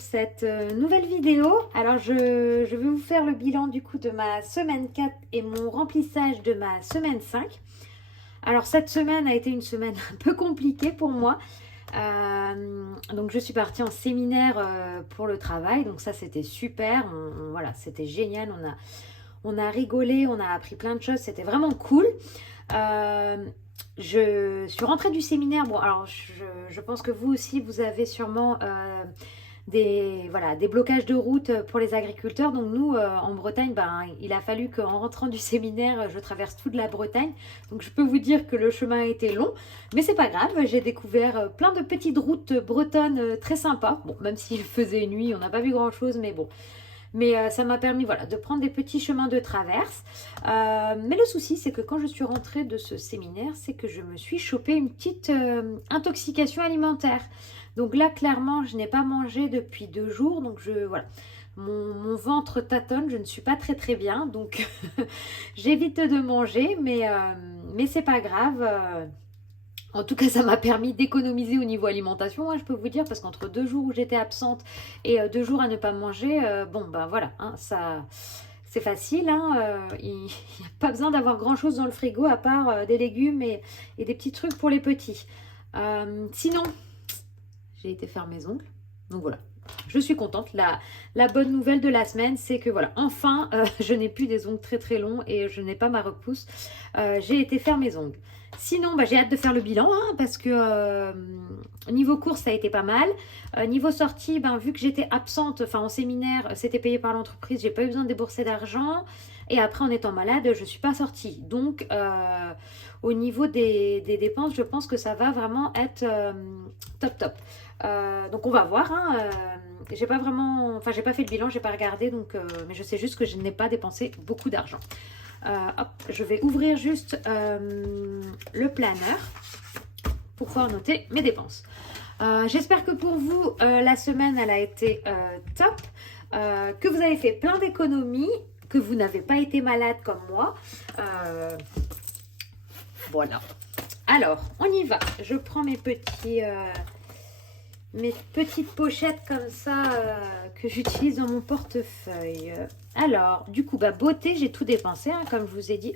pour cette nouvelle vidéo. Alors je vais vous faire le bilan du coup de ma semaine 4 et mon remplissage de ma semaine 5. Alors cette semaine a été une semaine un peu compliquée pour moi. Donc je suis partie en séminaire pour le travail, donc ça c'était super. Voilà, c'était génial, on a rigolé, on a appris plein de choses, c'était vraiment cool. Je suis rentrée du séminaire. Bon, alors je pense que vous aussi, vous avez sûrement des blocages de route pour les agriculteurs. Donc nous, en Bretagne, il a fallu qu'en rentrant du séminaire, je traverse toute la Bretagne. Donc je peux vous dire que le chemin a été long, mais c'est pas grave. J'ai découvert plein de petites routes bretonnes très sympas. Bon, même s'il faisait nuit, on n'a pas vu grand-chose, mais bon. Mais ça m'a permis voilà, de prendre des petits chemins de traverse. Mais le souci, c'est que quand je suis rentrée de ce séminaire, c'est que je me suis chopé une petite intoxication alimentaire. Donc là, clairement, je n'ai pas mangé depuis 2 jours. Donc voilà, mon ventre tâtonne, je ne suis pas très bien. Donc j'évite de manger, mais c'est pas grave. En tout cas, ça m'a permis d'économiser au niveau alimentation, hein, je peux vous dire, parce qu'entre 2 jours où j'étais absente et 2 jours à ne pas manger, voilà, hein, ça, c'est facile. Hein, il n'y a pas besoin d'avoir grand-chose dans le frigo à part des légumes et des petits trucs pour les petits. Sinon, j'ai été faire mes ongles, donc voilà. Je suis contente. La bonne nouvelle de la semaine, c'est que voilà, enfin, je n'ai plus des ongles très longs et je n'ai pas ma repousse. J'ai été faire mes ongles. Sinon, j'ai hâte de faire le bilan hein, parce que niveau course, ça a été pas mal. Niveau sortie, vu que j'étais absente, en séminaire, c'était payé par l'entreprise, j'ai pas eu besoin de débourser d'argent. Et après, en étant malade, je suis pas sortie. Donc, au niveau des dépenses, je pense que ça va vraiment être top. Donc on va voir. Hein, j'ai pas vraiment, j'ai pas fait le bilan, j'ai pas regardé, donc mais je sais juste que je n'ai pas dépensé beaucoup d'argent. Hop, je vais ouvrir juste le planeur pour pouvoir noter mes dépenses. J'espère que pour vous, la semaine, elle a été top, que vous avez fait plein d'économies, que vous n'avez pas été malade comme moi. Voilà. Alors, on y va. Je prends mes petites pochettes comme ça que j'utilise dans mon portefeuille. Alors, du coup, beauté, j'ai tout dépensé, hein, comme je vous ai dit.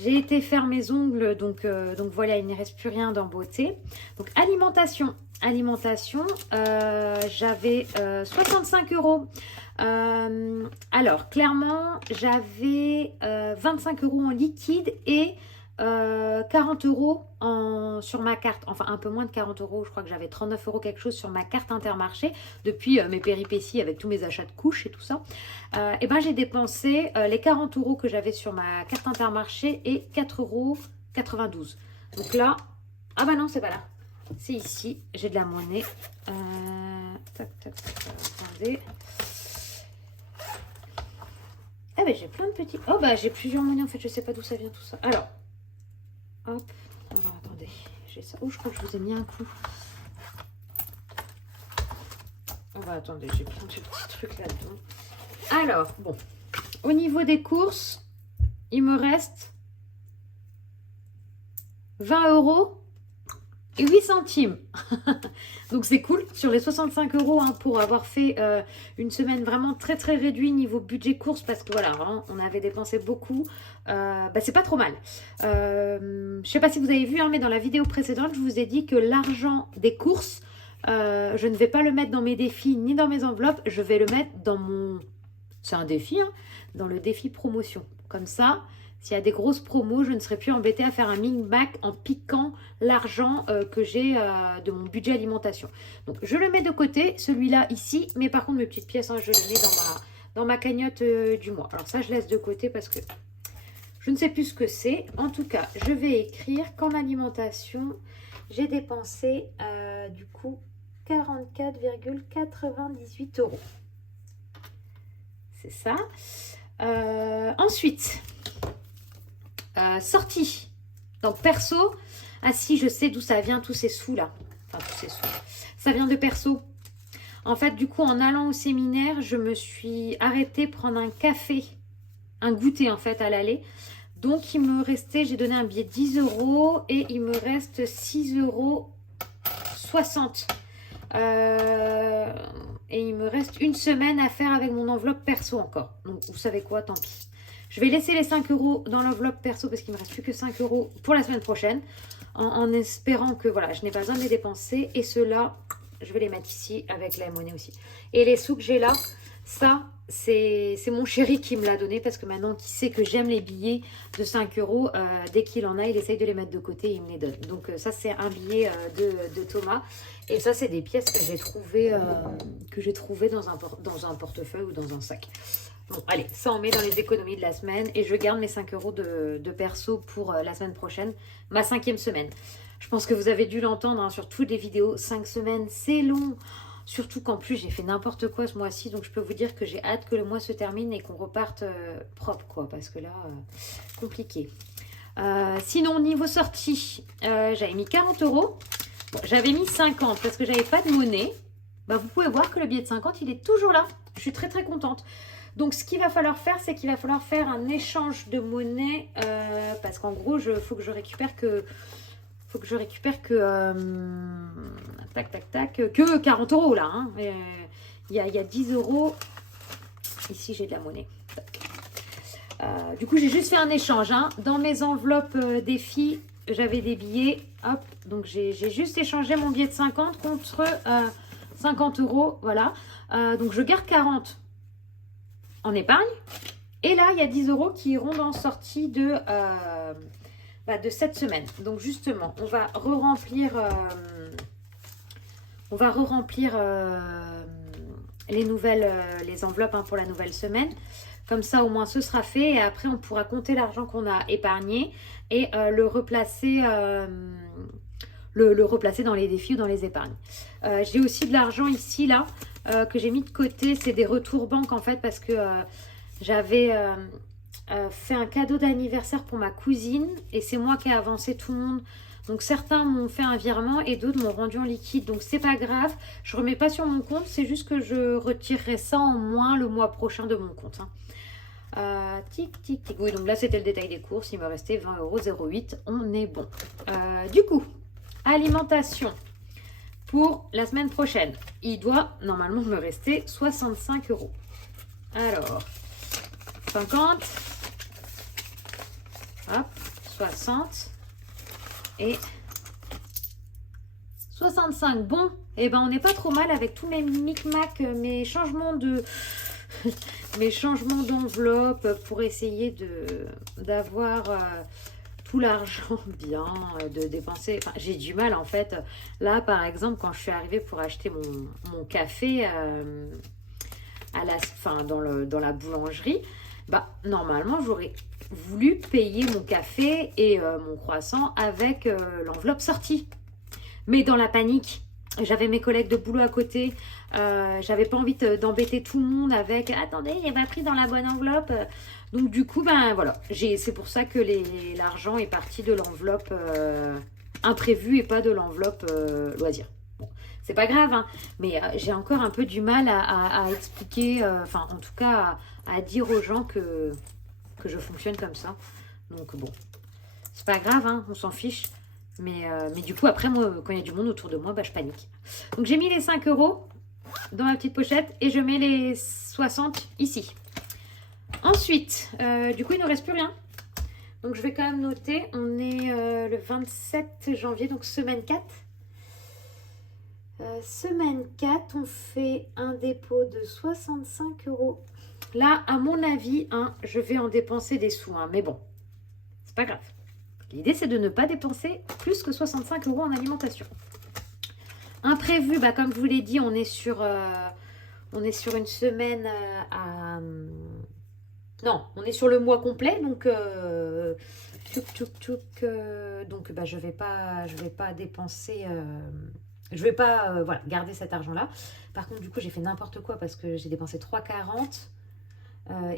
J'ai été faire mes ongles, donc voilà, il ne reste plus rien dans beauté. Donc, alimentation, j'avais 65 €. Alors, clairement, j'avais 25 € en liquide et 40 € sur ma carte, enfin un peu moins de 40 €, je crois que j'avais 39 € quelque chose sur ma carte Intermarché depuis mes péripéties avec tous mes achats de couches et tout ça. J'ai dépensé les 40 € que j'avais sur ma carte Intermarché et 4,92 €. Donc là, ah non, c'est pas là, c'est ici, j'ai de la monnaie. Attendez. J'ai plein de petits. Oh j'ai plusieurs monnaies en fait, je sais pas d'où ça vient tout ça. Alors, hop, alors attendez, j'ai ça. Oh, je crois que je vous ai mis un coup. Attendez, j'ai plein de petits trucs là-dedans. Alors, bon, au niveau des courses, il me reste 20 € et 8 centimes. Donc c'est cool, sur les 65 € hein, pour avoir fait une semaine vraiment très réduite niveau budget course, parce que voilà, hein, on avait dépensé beaucoup. C'est pas trop mal. Je sais pas si vous avez vu, hein, mais dans la vidéo précédente, je vous ai dit que l'argent des courses, je ne vais pas le mettre dans mes défis ni dans mes enveloppes, je vais le mettre dans mon... C'est un défi, hein, dans le défi promotion. Comme ça, s'il y a des grosses promos, je ne serai plus embêtée à faire un ming-back en piquant l'argent que j'ai de mon budget alimentation. Donc, je le mets de côté, celui-là ici. Mais par contre, mes petites pièces, hein, je les mets dans ma cagnotte du mois. Alors ça, je laisse de côté parce que je ne sais plus ce que c'est. En tout cas, je vais écrire qu'en alimentation, j'ai dépensé du coup 44,98 €. C'est ça. Ensuite... sortie. Donc perso, si je sais d'où ça vient tous ces sous là. Enfin tous ces sous. Ça vient de perso. En fait, du coup, en allant au séminaire, je me suis arrêtée prendre un café, un goûter en fait à l'aller. Donc il me restait, j'ai donné un billet de 10 € et il me reste 6,60 €. Et il me reste une semaine à faire avec mon enveloppe perso encore. Donc, vous savez quoi, tant pis. Je vais laisser les 5 € dans l'enveloppe perso parce qu'il me reste plus que 5 € pour la semaine prochaine. En espérant que voilà, je n'ai pas besoin de les dépenser. Et ceux-là, je vais les mettre ici avec la monnaie aussi. Et les sous que j'ai là, ça, c'est mon chéri qui me l'a donné parce que maintenant qu'il sait que j'aime les billets de 5 €, dès qu'il en a, il essaye de les mettre de côté et il me les donne. Donc ça, c'est un billet de Thomas. Et ça, c'est des pièces que j'ai trouvées dans un portefeuille ou dans un sac. Bon, allez, ça on met dans les économies de la semaine et je garde mes 5 € de perso pour la semaine prochaine, ma 5e semaine. Je pense que vous avez dû l'entendre hein, sur toutes les vidéos, 5 semaines, c'est long. Surtout qu'en plus, j'ai fait n'importe quoi ce mois-ci, donc je peux vous dire que j'ai hâte que le mois se termine et qu'on reparte propre, quoi, parce que là, compliqué. Sinon, niveau sortie, j'avais mis 40 €. Bon, j'avais mis 50 parce que j'avais pas de monnaie. Bah, vous pouvez voir que le billet de 50, il est toujours là. Je suis très, très contente. Donc, ce qu'il va falloir faire, c'est qu'il va falloir faire un échange de monnaie parce qu'en gros, faut que je récupère que... que 40 € là. Hein. Il y a 10 €. Ici, j'ai de la monnaie. Du coup, j'ai juste fait un échange. Hein. Dans mes enveloppes des filles, j'avais des billets. Hop, donc j'ai juste échangé mon billet de 50 contre 50 €. Voilà. Donc, je garde 40 en épargne. Et là, il y a 10 € qui iront dans sortie de cette semaine. Donc justement, on va re-remplir les enveloppes hein, pour la nouvelle semaine. Comme ça, au moins, ce sera fait. Et après, on pourra compter l'argent qu'on a épargné et le replacer dans les défis ou dans les épargnes. J'ai aussi de l'argent ici, là, que j'ai mis de côté. C'est des retours banque, en fait, parce que j'avais... fait un cadeau d'anniversaire pour ma cousine et c'est moi qui ai avancé tout le monde. Donc certains m'ont fait un virement et d'autres m'ont rendu en liquide. Donc c'est pas grave, je remets pas sur mon compte, c'est juste que je retirerai ça en moins le mois prochain de mon compte. Hein. Tic tic tic. Oui, donc là c'était le détail des courses, il me restait 20,08 €, on est bon. Du coup, alimentation pour la semaine prochaine. Il doit normalement me rester 65 €. Alors, 50. Hop, 60 et 65. Bon, et ben on n'est pas trop mal avec tous mes micmacs, mes changements d'enveloppe pour essayer d'avoir tout l'argent bien, de dépenser. Enfin, j'ai du mal en fait. Là, par exemple, quand je suis arrivée pour acheter mon café dans la boulangerie, bah normalement j'aurais voulu payer mon café et mon croissant avec l'enveloppe sortie. Mais dans la panique, j'avais mes collègues de boulot à côté. J'avais pas envie d'embêter tout le monde avec « Attendez, il n'y a pas pris dans la bonne enveloppe ». Donc du coup, ben voilà. C'est pour ça que l'argent est parti de l'enveloppe imprévue et pas de l'enveloppe loisir. Bon, c'est pas grave, hein, mais j'ai encore un peu du mal à expliquer, en tout cas à dire aux gens que je fonctionne comme ça. Donc bon, c'est pas grave, hein, on s'en fiche. Mais du coup, après, moi, quand il y a du monde autour de moi, bah, je panique. Donc j'ai mis les 5 € dans la petite pochette et je mets les 60 ici. Ensuite, du coup, il ne reste plus rien. Donc je vais quand même noter, on est le 27 janvier, donc semaine 4. Semaine 4, on fait un dépôt de 65 €. Là, à mon avis, hein, je vais en dépenser des sous. Hein, mais bon, c'est pas grave. L'idée, c'est de ne pas dépenser plus que 65 € en alimentation. Imprévu, bah, comme je vous l'ai dit, on est sur une semaine non, on est sur le mois complet. Donc, donc bah, je vais pas dépenser... je vais pas garder cet argent-là. Par contre, du coup, j'ai fait n'importe quoi parce que j'ai dépensé 3,40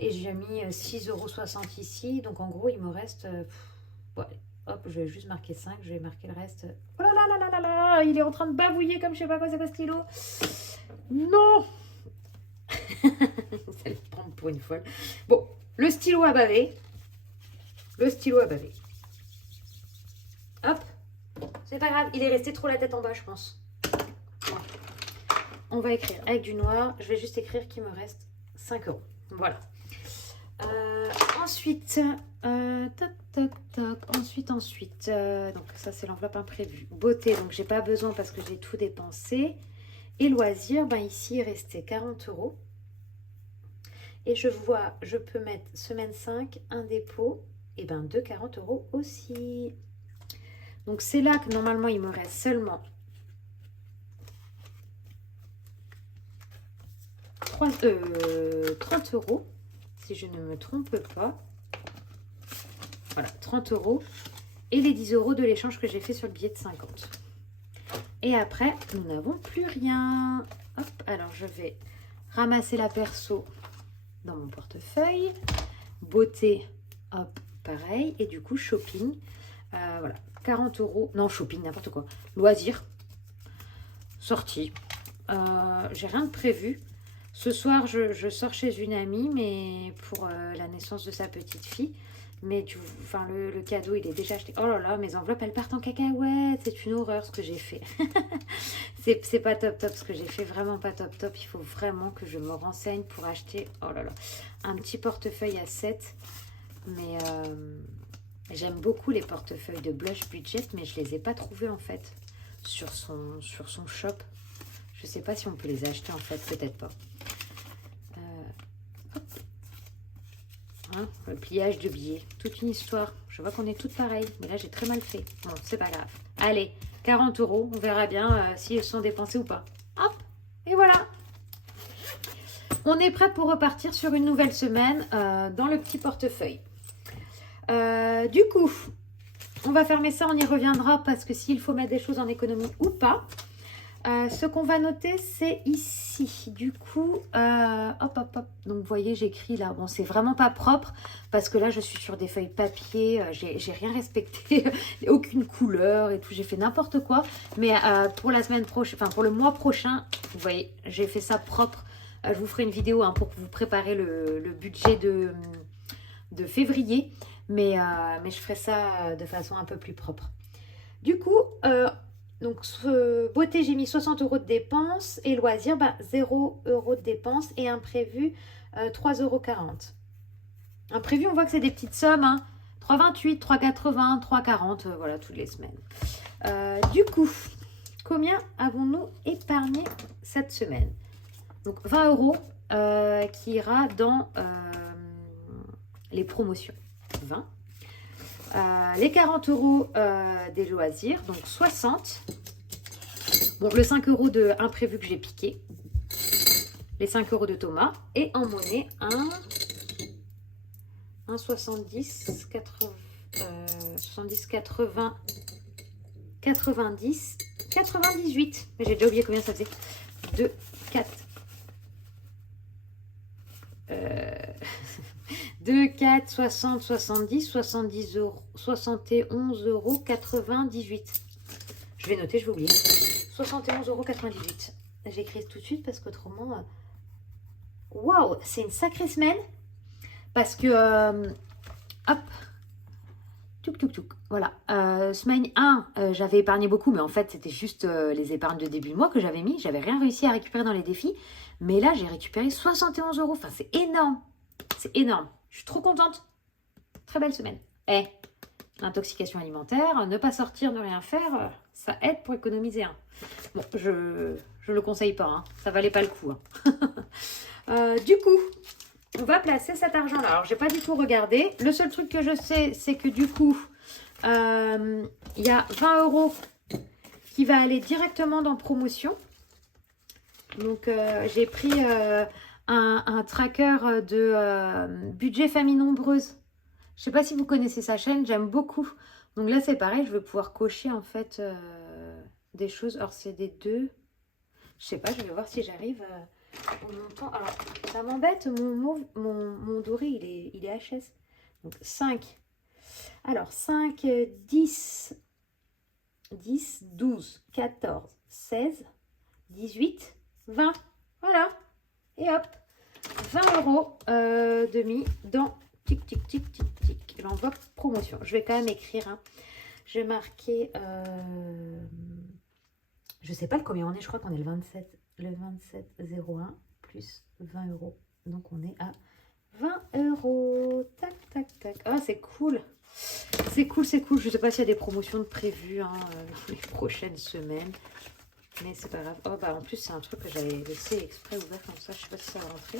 et j'ai mis 6,60 € ici. Donc, en gros, il me reste... ouais, hop, je vais juste marquer 5. Je vais marquer le reste. Oh là là là là là là, il est en train de bavouiller comme je sais pas quoi, c'est pas stylo. Non. Vous allez me prendre pour une folle. Bon, le stylo a bavé. Hop. C'est pas grave, il est resté trop la tête en bas, je pense. on va écrire avec du noir. Je vais juste écrire qu'il me reste 5 euros. Voilà. Ensuite, toc, toc, toc. Ensuite. Donc ça, c'est l'enveloppe imprévue. Beauté, donc j'ai pas besoin parce que j'ai tout dépensé. Et loisirs, ben ici, il restait 40 euros. Et je vois, je peux mettre semaine 5, un dépôt, et ben de 40 euros aussi. Donc c'est là que normalement, il me reste seulement 30 euros, si je ne me trompe pas. Voilà, 30 euros. Et les 10 euros de l'échange que j'ai fait sur le billet de 50. Et après, nous n'avons plus rien. Hop, alors je vais ramasser la perso dans mon portefeuille. Beauté, hop, pareil. Et du coup, shopping. Voilà, 40 euros. Non, shopping, n'importe quoi. Loisirs. Sortie. J'ai rien de prévu. Ce soir, je sors chez une amie, mais pour la naissance de sa petite fille. Mais le cadeau, il est déjà acheté. Oh là là, mes enveloppes, elles partent en cacahuète. C'est une horreur ce que j'ai fait. C'est pas top ce que j'ai fait. Vraiment pas top. Il faut vraiment que je me renseigne pour acheter, oh là là, un petit portefeuille à 7. Mais j'aime beaucoup les portefeuilles de Blush Budget, mais je les ai pas trouvés en fait sur son shop. Je sais pas si on peut les acheter en fait, peut-être pas. Hein, le pliage de billets, toute une histoire. Je vois qu'on est toutes pareilles, mais là j'ai très mal fait. Bon, c'est pas grave. Allez, 40 euros, on verra bien si elles sont dépensées ou pas. Hop, et voilà. On est prêt pour repartir sur une nouvelle semaine dans le petit portefeuille. Du coup, on va fermer ça, on y reviendra parce que s'il faut mettre des choses en économie ou pas. Ce qu'on va noter, c'est ici. Du coup, hop. Donc, vous voyez, j'écris là. Bon, c'est vraiment pas propre parce que là, je suis sur des feuilles papier. J'ai rien respecté, aucune couleur et tout. J'ai fait n'importe quoi. Mais pour la semaine prochaine, enfin pour le mois prochain, vous voyez, j'ai fait ça propre. Je vous ferai une vidéo pour vous préparer le budget de février. Mais je ferai ça de façon un peu plus propre. Du coup, donc, beauté, j'ai mis 60 euros de dépenses et loisirs, 0 euros de dépenses et imprévu, 3,40 euros. Imprévu, on voit que c'est des petites sommes, hein, 3,28, 3,80, 3,40, voilà, toutes les semaines. Du coup, combien avons-nous épargné cette semaine? Donc, 20 euros qui ira dans les promotions. 20. Les 40 euros des loisirs, donc 60. Bon, le 5 euros de imprévu que j'ai piqué. Les 5 euros de Thomas. Et en monnaie, un 70, 80, 70, 80, 90, 98. Mais j'ai déjà oublié combien ça faisait. 2, 4. 2, 4, 60, 70, 70 euros, 71 euros 98. Je vais noter, je vais oublier. 71 euros 98. J'écris tout de suite parce qu'autrement... Waouh, c'est une sacrée semaine. Parce que... hop. Touk. Voilà. Semaine 1, j'avais épargné beaucoup, mais en fait, c'était juste les épargnes de début de mois que j'avais mis. J'avais rien réussi à récupérer dans les défis. Mais là, j'ai récupéré 71 euros. Enfin, c'est énorme. C'est énorme. Je suis trop contente. Très belle semaine. L'intoxication alimentaire, ne pas sortir, ne rien faire, ça aide pour économiser. Hein. Bon, je le conseille pas. Hein. Ça valait pas le coup. Hein. Du coup, on va placer cet argent-là. Alors, j'ai pas du tout regardé. Le seul truc que je sais, c'est que du coup, il y a 20 euros qui va aller directement dans promotion. Donc, j'ai pris... un tracker de budget famille nombreuse. Je sais pas si vous connaissez sa chaîne, j'aime beaucoup. Donc là, c'est pareil, je vais pouvoir cocher en fait des choses. Alors, c'est des 2. Je sais pas, je vais voir si j'arrive au montant. Alors, ça m'embête, mon doré, il est HS. Donc, 5. Alors, 5, 10, 12, 14, 16, 18, 20. Voilà. Et hop, 20 euros de mis dans tic. L'enveloppe promotion. Je vais quand même écrire. Hein. Je vais marquer. Je sais pas le combien on est. Je crois qu'on est le 27. le 27,01 plus 20 euros. Donc on est à 20 euros. Tac, tac, tac. Ah, c'est cool. C'est cool, c'est cool. Je ne sais pas s'il y a des promotions de prévues les prochaines semaines. Mais c'est pas grave. Oh, bah en plus, c'est un truc que j'avais laissé exprès ouvert comme ça. Je sais pas si ça va rentrer.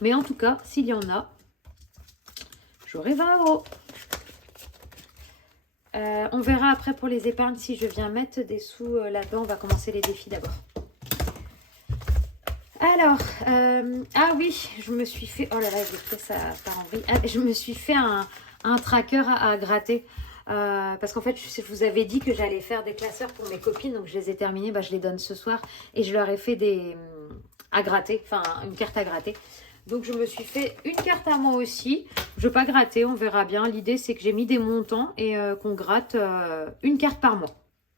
Mais en tout cas, s'il y en a, j'aurai 20 euros. On verra après pour les épargnes si je viens mettre des sous là-dedans. On va commencer les défis d'abord. Alors, ah oui, je me suis fait... Oh là là, j'ai fait ça par en vrille. Je me suis fait un tracker à gratter. Parce qu'en fait, je vous avais dit que j'allais faire des classeurs pour mes copines. Donc, je les ai terminés. Bah, je les donne ce soir. Et je leur ai fait des... à gratter. Enfin, une carte à gratter. Donc, je me suis fait une carte à moi aussi. Je ne vais pas gratter, on verra bien. L'idée, c'est que j'ai mis des montants et qu'on gratte une carte par mois.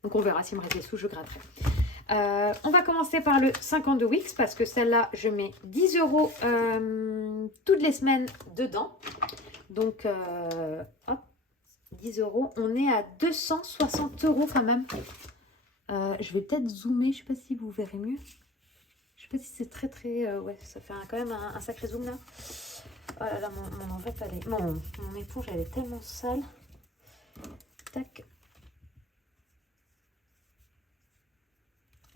Donc, on verra s'il me reste des sous, je gratterai. On va commencer par le 52 Wix parce que celle-là, je mets 10 euros toutes les semaines dedans. Donc, hop, 10 euros. On est à 260 euros quand même. Je vais peut-être zoomer, je ne sais pas si vous verrez mieux. Je sais pas si c'est très très... ouais, ça fait quand même un sacré zoom là. Oh là là, mon enveloppe, mon éponge, elle est tellement sale. Tac.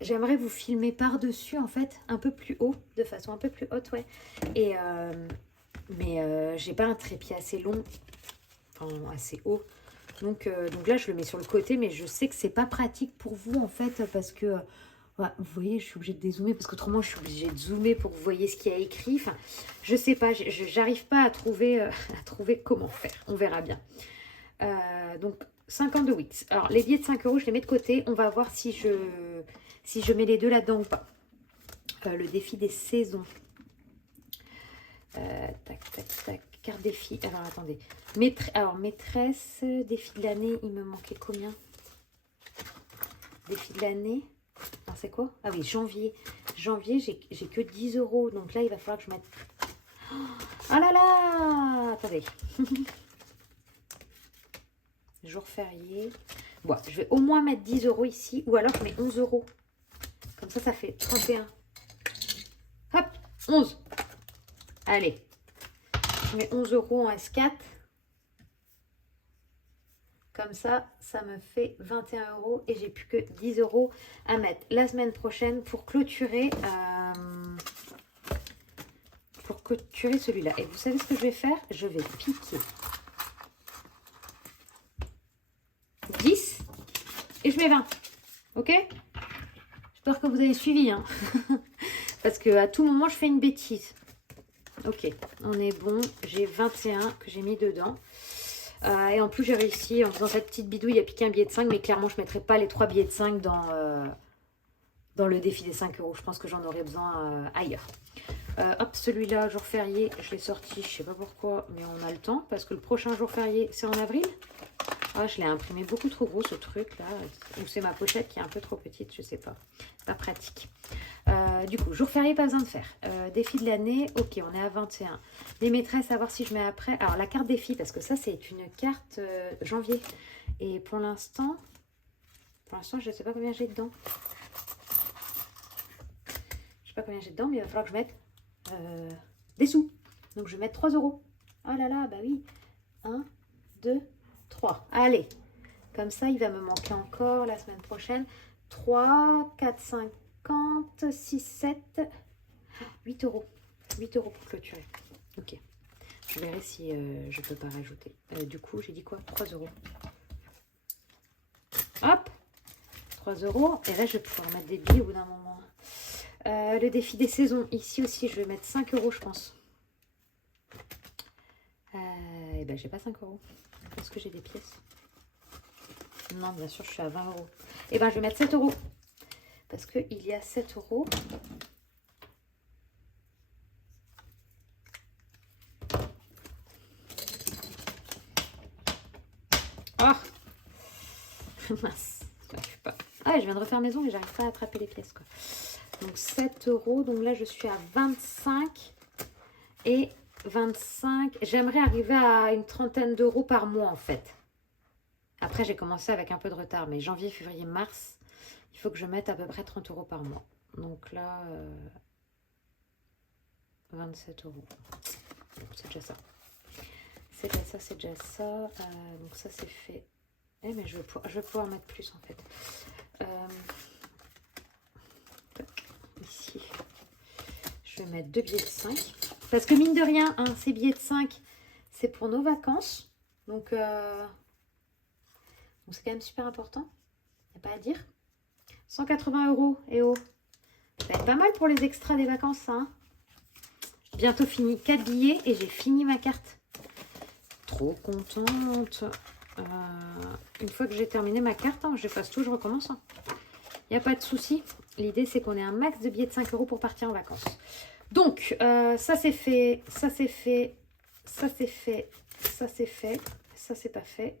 J'aimerais vous filmer par-dessus, en fait, un peu plus haut, de façon un peu plus haute, ouais. Et, mais j'ai pas un trépied assez long, enfin assez haut. Donc là, je le mets sur le côté, mais je sais que c'est pas pratique pour vous, en fait, parce que... ouais, vous voyez, je suis obligée de dézoomer parce qu'autrement, je suis obligée de zoomer pour que vous voyez ce qu'il y a écrit. Enfin, je sais pas, j'arrive pas à trouver comment faire. On verra bien. Donc, 52 Wix. Alors, les billets de 5 euros, je les mets de côté. On va voir si je mets les deux là-dedans ou pas. Le défi des saisons. Tac, tac, tac. Carte défi. Alors, attendez. Maîtresse, défi de l'année, il me manquait combien? Défi de l'année. Alors, c'est quoi? Ah oui, janvier. Janvier, j'ai que 10 euros. Donc là, il va falloir que je mette... Oh là là! Attendez. Jour férié. Bon, je vais au moins mettre 10 euros ici. Ou alors, je mets 11 euros. Comme ça fait 31. Hop, 11. Allez. Je mets 11 euros en S4. Comme ça me fait 21 euros et j'ai plus que 10 euros à mettre la semaine prochaine pour clôturer celui-là. Et vous savez ce que je vais faire? Je vais piquer 10 et je mets 20. Ok? J'espère que vous avez suivi. Hein. Parce qu'à tout moment, je fais une bêtise. Ok, on est bon. J'ai 21 que j'ai mis dedans. Et en plus, j'ai réussi, en faisant cette petite bidouille, à piquer un billet de 5. Mais clairement, je ne mettrai pas les 3 billets de 5 dans le défi des 5 euros. Je pense que j'en aurai besoin ailleurs. Hop, celui-là, jour férié, je l'ai sorti. Je ne sais pas pourquoi, mais on a le temps. Parce que le prochain jour férié, c'est en avril. Ah, je l'ai imprimé beaucoup trop gros, ce truc-là. Ou c'est ma pochette qui est un peu trop petite, je ne sais pas. Pas pratique. Du coup, jour férié, pas besoin de faire. Défi de l'année, ok, on est à 21. Les maîtresses, à voir si je mets après. Alors, la carte défi, parce que ça, c'est une carte janvier. Et pour l'instant, je ne sais pas combien j'ai dedans. Je ne sais pas combien j'ai dedans, mais il va falloir que je mette des sous. Donc, je vais mettre 3 euros. Oh là là, bah oui. 1, 2, 3. Allez. Comme ça, il va me manquer encore la semaine prochaine. 3, 4, 5. 6, 7, 8 euros. 8 euros pour clôturer. Ok. Je verrai si je peux pas rajouter. Du coup, j'ai dit quoi? 3 euros. Hop 3 euros. Et là, je vais pouvoir mettre des billes au bout d'un moment. Le défi des saisons. Ici aussi, je vais mettre 5 euros, je pense. Et ben, j'ai pas 5 euros. Est-ce que j'ai des pièces? Non, bien sûr, je suis à 20 euros. Et ben, je vais mettre 7 euros. Parce qu'il y a 7 euros. Ah mince, j'arrive pas. Ah, je viens de refaire maison et j'arrive pas à attraper les pièces, quoi. Donc 7 euros. Donc là, je suis à 25. Et 25. J'aimerais arriver à une trentaine d'euros par mois, en fait. Après, j'ai commencé avec un peu de retard. Mais janvier, février, mars. il faut que je mette à peu près 30 € par mois. Donc là, 27 €. Bon, c'est déjà ça. C'est déjà ça, c'est déjà ça. Donc ça, c'est fait. Eh, mais je vais pouvoir mettre plus, en fait. Ici, je vais mettre 2 billets de 5. Parce que mine de rien, hein, ces billets de 5, c'est pour nos vacances. Donc, c'est quand même super important. Il n'y a pas à dire. 180 €. Et oh, ça va être pas mal pour les extras des vacances, ça. Hein. Bientôt fini. 4 billets et j'ai fini ma carte. Trop contente. Une fois que j'ai terminé ma carte, hein, je fasse tout, je recommence. Il n'y a pas de souci. L'idée, c'est qu'on ait un max de billets de 5 € pour partir en vacances. Donc, ça c'est fait, ça c'est fait, ça c'est fait, ça c'est fait, ça c'est pas fait.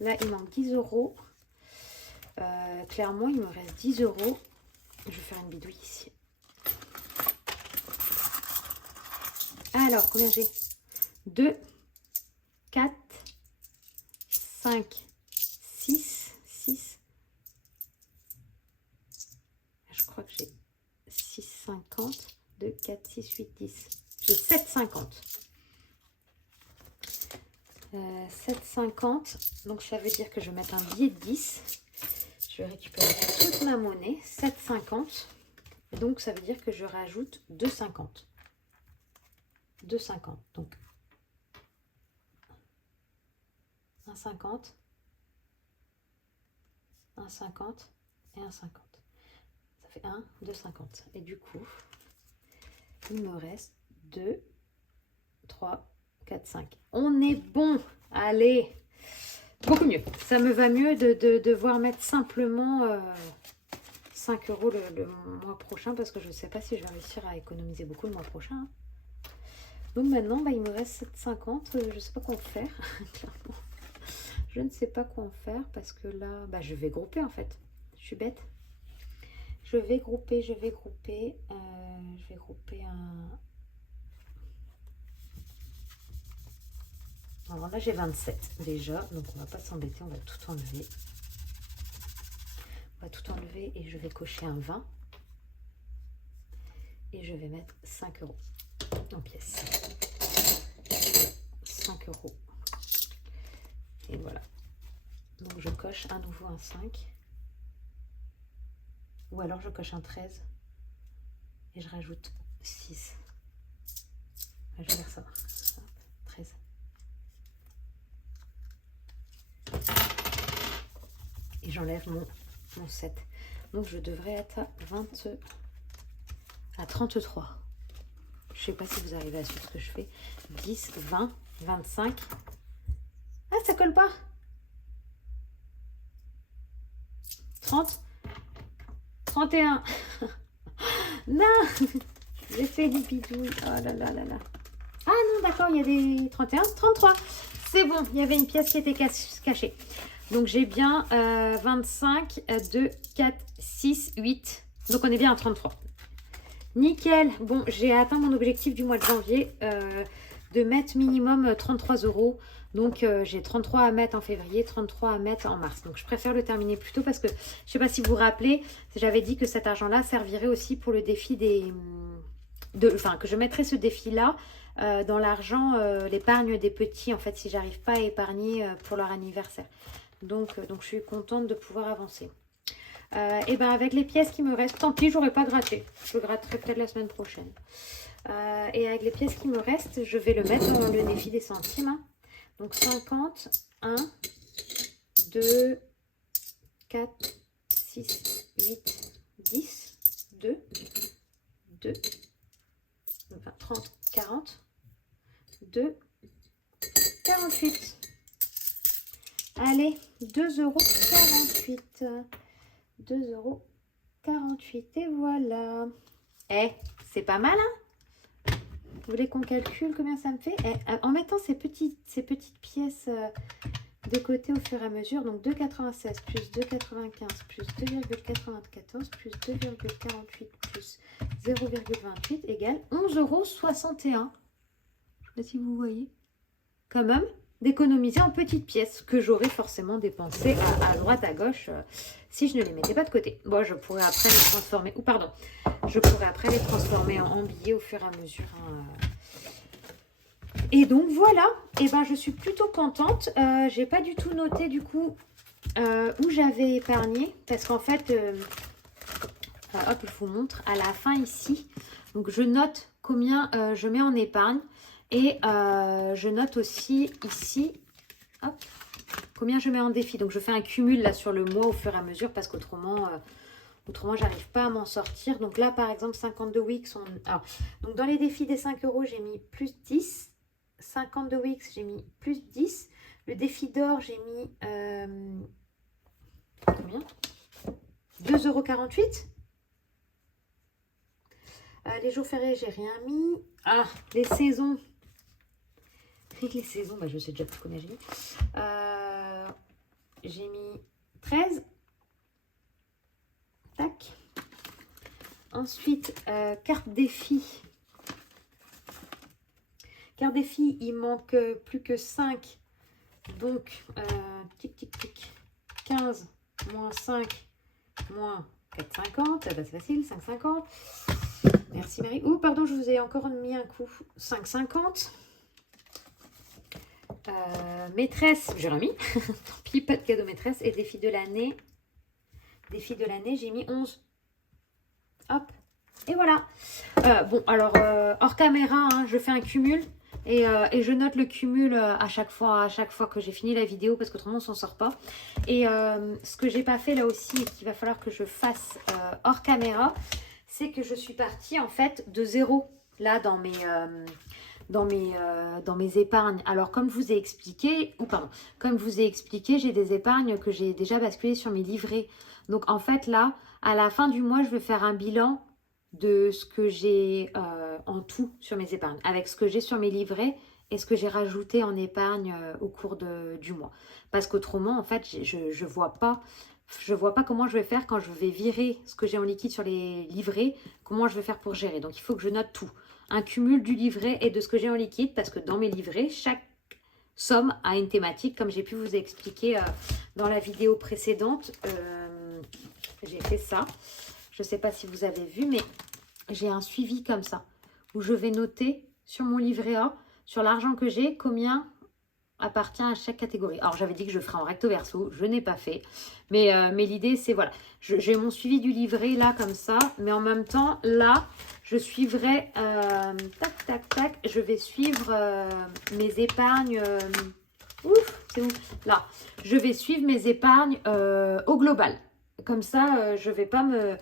Là, il manque 10 €. Clairement, il me reste 10 €. Je vais faire une bidouille ici. Alors, combien j'ai? 2, 4, 5, 6. Je crois que j'ai 6,50. 2, 4, 6, 8, 10. J'ai 7,50. 7,50. Donc, ça veut dire que je vais mettre un billet de 10. Je vais récupérer toute ma monnaie. 7,50. Donc, ça veut dire que je rajoute 2,50. 2,50. Donc, 1,50. 1,50 et 1,50. Ça fait 1, 2,50. Et du coup, il me reste 2, 3, 4, 5. On est bon. Allez. Beaucoup mieux. Ça me va mieux de devoir mettre simplement 5 € le mois prochain parce que je ne sais pas si je vais réussir à économiser beaucoup le mois prochain. Hein. Donc maintenant, il me reste 7,50. Je ne sais pas quoi en faire. Clairement. Je ne sais pas quoi en faire parce que là, je vais grouper en fait. Je suis bête. Je vais grouper. Je vais grouper un... Alors là, j'ai 27 déjà. Donc, on va pas s'embêter. On va tout enlever. On va tout enlever et je vais cocher un 20. Et je vais mettre 5 € en pièces. 5 €. Et voilà. Donc, je coche à nouveau un 5. Ou alors, je coche un 13. Et je rajoute 6. Je vais faire ça. 13. Et j'enlève mon 7. Donc, je devrais être à 33. Je ne sais pas si vous arrivez à suivre ce que je fais. 10, 20, 25. Ah, ça colle pas. 30, 31. Non, j'ai fait du bidouille. Oh là là là là. Ah non, d'accord, il y a des 31, 33. C'est bon, il y avait une pièce qui était cachée. Donc, j'ai bien 25, 2, 4, 6, 8. Donc, on est bien à 33. Nickel. Bon, j'ai atteint mon objectif du mois de janvier de mettre minimum 33 €. Donc, j'ai 33 à mettre en février, 33 à mettre en mars. Donc, je préfère le terminer plus tôt parce que je ne sais pas si vous vous rappelez, j'avais dit que cet argent-là servirait aussi pour le défi que je mettrais ce défi-là dans l'argent, l'épargne des petits, en fait, si j'arrive pas à épargner pour leur anniversaire. Donc, je suis contente de pouvoir avancer. Et ben avec les pièces qui me restent, tant pis, j'aurais pas gratté. Je gratterai peut-être la semaine prochaine. Et avec les pièces qui me restent, je vais le mettre dans le défi des centimes. Hein. Donc 50, 1, 2, 4, 6, 8, 10, 2, 20, 30, 40, 2, 48. Allez, 2,48 €. 2,48 € et voilà. C'est pas mal, hein? Vous voulez qu'on calcule combien ça me fait? En mettant ces petites pièces de côté au fur et à mesure, donc 2,96 plus 2,95 plus 2,94 plus 2,48 plus 0,28 égale 11,61 €. Je sais pas si vous voyez. Quand même, d'économiser en petites pièces que j'aurais forcément dépensées à droite, à gauche si je ne les mettais pas de côté. Bon, je pourrais après les transformer, ou pardon, je pourrais après les transformer en billets au fur et à mesure. Et donc voilà, et ben je suis plutôt contente. J'ai pas du tout noté du coup où j'avais épargné parce qu'en fait, hop, je vous montre à la fin ici. Donc je note combien je mets en épargne. Et je note aussi ici, hop, combien je mets en défi. Donc je fais un cumul là sur le mois au fur et à mesure parce qu'autrement, j'arrive pas à m'en sortir. Donc là par exemple 52 weeks, alors, donc dans les défis des 5 euros j'ai mis plus 10, 52 weeks j'ai mis plus 10, le défi d'or j'ai mis combien, 2,48 €. Les jours fériés j'ai rien mis. Ah, les saisons. Les saisons, bah je sais déjà plus combien j'ai mis. J'ai mis 13. Tac. Ensuite, carte défi. Carte défi, il manque plus que 5. Donc, tic, tic, tic. 15 moins 5 moins 4,50. Bah, c'est facile, 5,50. Merci Marie. Oh, pardon, je vous ai encore mis un coup. 5,50. Maîtresse, j'ai remis. Tant pis, pas de cadeau maîtresse. Et défi de l'année. Défi de l'année, j'ai mis 11. Hop. Et voilà. Bon, alors, hors caméra, hein, je fais un cumul. Et je note le cumul à chaque fois que j'ai fini la vidéo parce qu'autrement on s'en sort pas. Et ce que j'ai pas fait là aussi et qu'il va falloir que je fasse hors caméra, c'est que je suis partie en fait de zéro là dans mes épargnes. Alors comme je vous ai expliqué, j'ai des épargnes que j'ai déjà basculées sur mes livrets. Donc en fait là, à la fin du mois, je vais faire un bilan de ce que j'ai en tout sur mes épargnes, avec ce que j'ai sur mes livrets et ce que j'ai rajouté en épargne au cours du mois. Parce qu'autrement, en fait, je vois pas comment je vais faire quand je vais virer ce que j'ai en liquide sur les livrets, comment je vais faire pour gérer. Donc, il faut que je note tout. Un cumul du livret et de ce que j'ai en liquide, parce que dans mes livrets, chaque somme a une thématique, comme j'ai pu vous expliquer dans la vidéo précédente. J'ai fait ça. Je ne sais pas si vous avez vu, mais j'ai un suivi comme ça, où je vais noter sur mon livret A, sur l'argent que j'ai, combien appartient à chaque catégorie. Alors, j'avais dit que je ferais en recto verso, je n'ai pas fait. Mais l'idée, c'est, voilà, j'ai mon suivi du livret là, comme ça. Mais en même temps, là, je suivrai, tac, tac, tac, je vais suivre mes épargnes. Ouf, c'est où? Là, je vais suivre mes épargnes au global. Comme ça, je vais pas me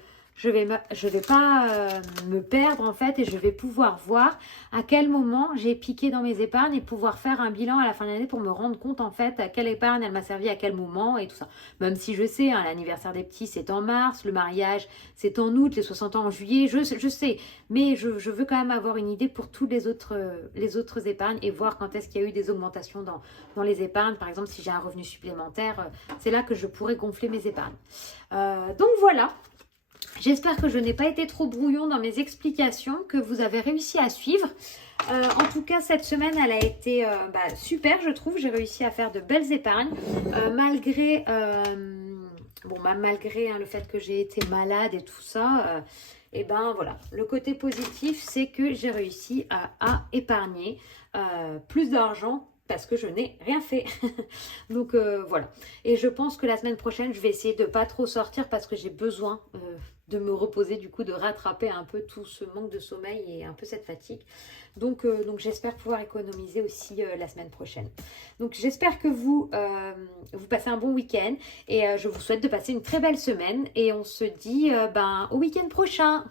perdre en fait et je vais pouvoir voir à quel moment j'ai piqué dans mes épargnes et pouvoir faire un bilan à la fin de l'année pour me rendre compte en fait à quelle épargne elle m'a servi à quel moment et tout ça. Même si je sais, hein, l'anniversaire des petits c'est en mars, le mariage c'est en août, les 60 ans en juillet, je sais, mais je veux quand même avoir une idée pour tous les autres épargnes et voir quand est-ce qu'il y a eu des augmentations dans les épargnes. Par exemple, si j'ai un revenu supplémentaire, c'est là que je pourrais gonfler mes épargnes. Donc voilà. J'espère que je n'ai pas été trop brouillon dans mes explications, que vous avez réussi à suivre. En tout cas, cette semaine, elle a été super, je trouve. J'ai réussi à faire de belles épargnes. Malgré le fait que j'ai été malade et tout ça, et ben voilà. Le côté positif, c'est que j'ai réussi à épargner plus d'argent parce que je n'ai rien fait. Donc voilà. Et je pense que la semaine prochaine, je vais essayer de pas trop sortir parce que j'ai besoin de me reposer, du coup, de rattraper un peu tout ce manque de sommeil et un peu cette fatigue. Donc j'espère pouvoir économiser aussi la semaine prochaine. Donc j'espère que vous passez un bon week-end et je vous souhaite de passer une très belle semaine et on se dit au week-end prochain.